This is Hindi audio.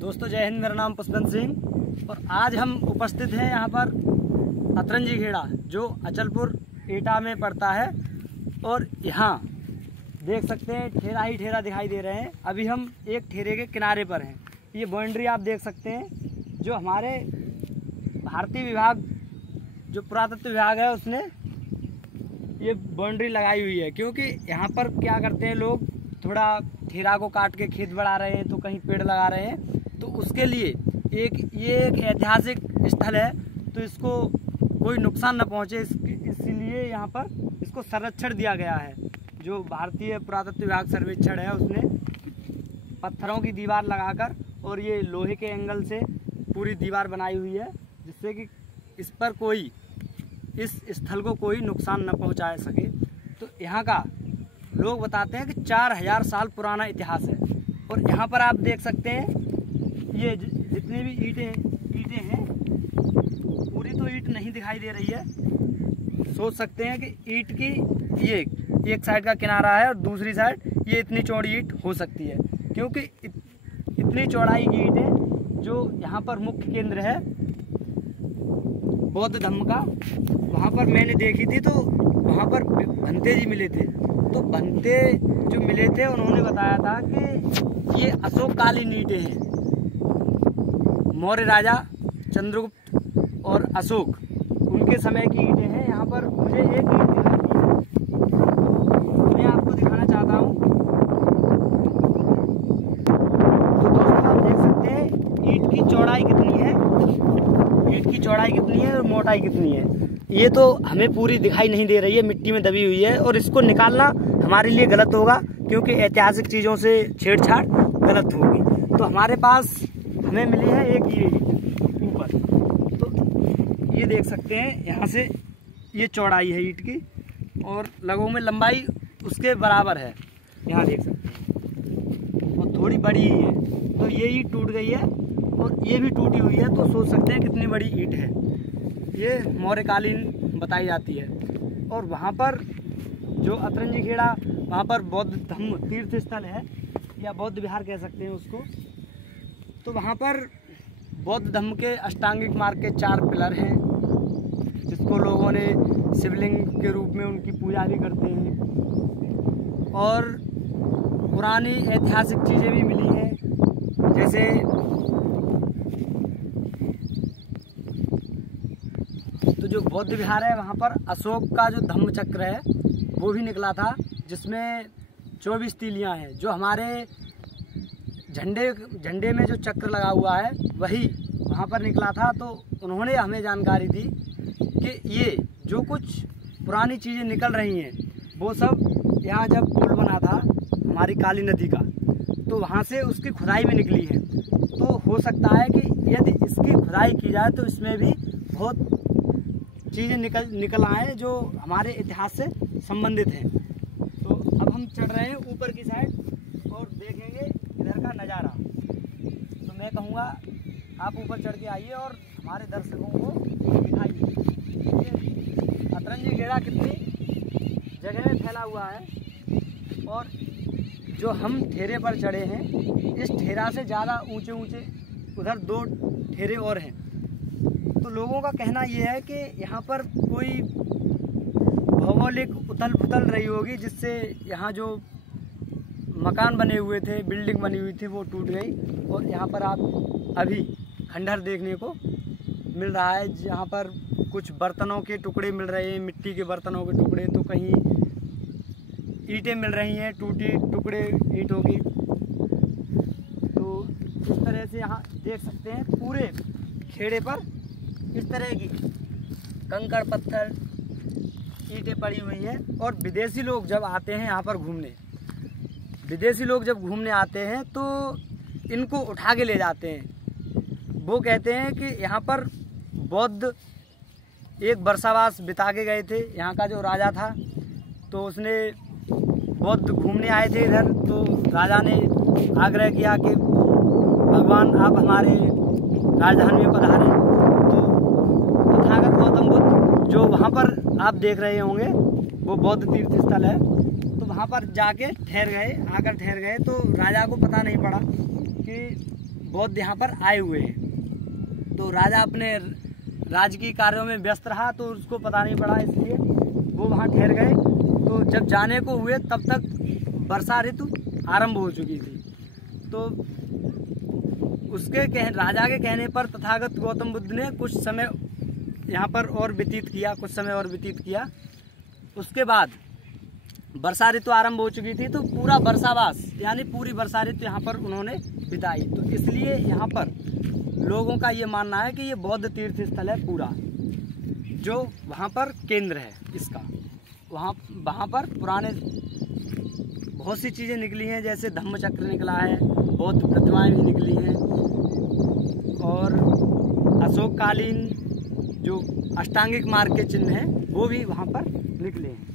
दोस्तों जय हिंद। मेरा नाम पुष्पन सिंह और आज हम उपस्थित हैं यहाँ पर अतरंजी खेड़ा जो अचलपुर एटा में पड़ता है। और यहाँ देख सकते हैं ठेरा ही ठेरा दिखाई दे रहे हैं। अभी हम एक ठेरे के किनारे पर हैं। ये बाउंड्री आप देख सकते हैं जो हमारे भारतीय विभाग जो पुरातत्व विभाग है उसने ये बाउंड्री लगाई हुई है। क्योंकि यहाँ पर क्या करते हैं लोग, थोड़ा ठेरा को काट के खेत बढ़ा रहे हैं तो कहीं पेड़ लगा रहे हैं, तो उसके लिए ये एक ऐतिहासिक स्थल है तो इसको कोई नुकसान न पहुँचे इसीलिए यहाँ पर इसको संरक्षण दिया गया है। जो भारतीय पुरातत्व विभाग सर्वेक्षण है उसने पत्थरों की दीवार लगाकर और ये लोहे के एंगल से पूरी दीवार बनाई हुई है जिससे कि इस पर कोई इस स्थल को कोई नुकसान न पहुंचा सके। तो यहाँ का लोग बताते हैं कि 4000 साल पुराना इतिहास है। और यहाँ पर आप देख सकते हैं ये जितनी भी ईंटें हैं पूरी तो ईंट नहीं दिखाई दे रही है। सोच सकते हैं कि ईंट की ये एक साइड का किनारा है और दूसरी साइड ये इतनी चौड़ी ईंट हो सकती है। क्योंकि इतनी चौड़ाई की ईंटें जो यहाँ पर मुख्य केंद्र है बौद्ध धर्म का, वहाँ पर मैंने देखी थी तो वहाँ पर भंते जी मिले थे। तो भंते जो मिले थे उन्होंने बताया था कि ये अशोक कालीन ईंटें हैं। मौर्य राजा चंद्रगुप्त और अशोक उनके समय की ईंटें हैं। यहाँ पर मुझे एक ईंट मैं आपको दिखाना चाहता हूँ। तो दोस्तों आप देख सकते हैं ईंट की चौड़ाई कितनी है, ईंट की चौड़ाई कितनी है और मोटाई कितनी है। ये तो हमें पूरी दिखाई नहीं दे रही है, मिट्टी में दबी हुई है और इसको निकालना हमारे लिए गलत होगा क्योंकि ऐतिहासिक चीज़ों से छेड़छाड़ गलत होगी। तो हमारे पास हमें मिली है एक ये ऊपर, तो ये देख सकते हैं यहाँ से ये चौड़ाई है ईंट की और लगभग में लंबाई उसके बराबर है। यहाँ देख सकते हैं और थोड़ी बड़ी ही है। तो ये ईंट टूट गई है और ये भी टूटी हुई है, तो सोच सकते हैं कितनी बड़ी ईंट है। ये मौर्यकालीन बताई जाती है। और वहाँ पर जो अतरंजी खेड़ा वहाँ पर बौद्ध धम्म तीर्थ स्थल है या बौद्ध विहार कह सकते हैं उसको। तो वहाँ पर बौद्ध धम्म के अष्टांगिक मार्ग के 4 पिलर हैं जिसको लोगों ने शिवलिंग के रूप में उनकी पूजा भी करते हैं। और पुरानी ऐतिहासिक चीज़ें भी मिली हैं जैसे तो जो बौद्ध विहार है वहाँ पर अशोक का जो धम्म चक्र है वो भी निकला था जिसमें 24 तीलियाँ हैं। जो हमारे झंडे में जो चक्र लगा हुआ है वही वहाँ पर निकला था। तो उन्होंने हमें जानकारी दी कि ये जो कुछ पुरानी चीज़ें निकल रही हैं वो सब यहाँ जब पुल बना था हमारी काली नदी का तो वहाँ से उसकी खुदाई में निकली है। तो हो सकता है कि यदि इसकी खुदाई की जाए तो इसमें भी बहुत चीज़ें निकल आए जो हमारे इतिहास से संबंधित हैं। तो अब हम चढ़ रहे हैं ऊपर की साइड और देखेंगे इधर का नज़ारा। तो मैं कहूँगा आप ऊपर चढ़ के आइए और हमारे दर्शकों को दिखाइए अतरंजी खेड़ा कितनी जगह में फैला हुआ है। और जो हम ठेरे पर चढ़े हैं इस ठेरा से ज़्यादा ऊंचे उधर 2 ठेरे और हैं। तो लोगों का कहना ये है कि यहाँ पर कोई भौगोलिक उथल पुथल रही होगी जिससे यहाँ जो मकान बने हुए थे, बिल्डिंग बनी हुई थी वो टूट गई। और यहाँ पर आप अभी खंडहर देखने को मिल रहा है जहाँ पर कुछ बर्तनों के टुकड़े मिल रहे हैं, मिट्टी के बर्तनों के टुकड़े, तो कहीं ईंटें मिल रही हैं, टूटी टुकड़े ईंटों की। तो इस तरह से यहाँ देख सकते हैं पूरे खेड़े पर इस तरह की कंकड़ पत्थर ईंटें पड़ी हुई हैं। और विदेशी लोग जब आते हैं यहाँ पर घूमने, विदेशी लोग जब घूमने आते हैं तो इनको उठा के ले जाते हैं। वो कहते हैं कि यहाँ पर बौद्ध एक वर्षावास बिता के गए थे। यहाँ का जो राजा था तो उसने बौद्ध घूमने आए थे इधर, तो राजा ने आग्रह किया कि भगवान आप हमारे राजधानी में पधारें। तो तथागत गौतम बुद्ध जो वहाँ पर आप देख रहे होंगे वो बौद्ध तीर्थ स्थल है, तो वहाँ पर जाके आकर ठहर गए। तो राजा को पता नहीं पड़ा कि बौद्ध यहाँ पर आए हुए हैं। तो राजा अपने राजकीय कार्यों में व्यस्त रहा तो उसको पता नहीं पड़ा, इसलिए वो वहाँ ठहर गए। तो जब जाने को हुए तब तक वर्षा ऋतु आरंभ हो चुकी थी। तो राजा के कहने पर तथागत गौतम बुद्ध ने कुछ समय यहाँ पर और व्यतीत किया। उसके बाद वर्षा ऋतु आरंभ हो चुकी थी, तो पूरा वर्षावास यानी पूरी वर्षा ऋतु यहाँ पर उन्होंने बिताई। तो इसलिए यहाँ पर लोगों का ये मानना है कि ये बौद्ध तीर्थ स्थल है पूरा, जो वहाँ पर केंद्र है इसका। वहाँ पर पुराने बहुत सी चीज़ें निकली हैं, जैसे धम्मचक्र निकला है, बौद्ध प्रतिमाएं भी निकली हैं, और अशोककालीन जो अष्टांगिक मार्ग के चिन्ह हैं वो भी वहाँ पर निकले हैं।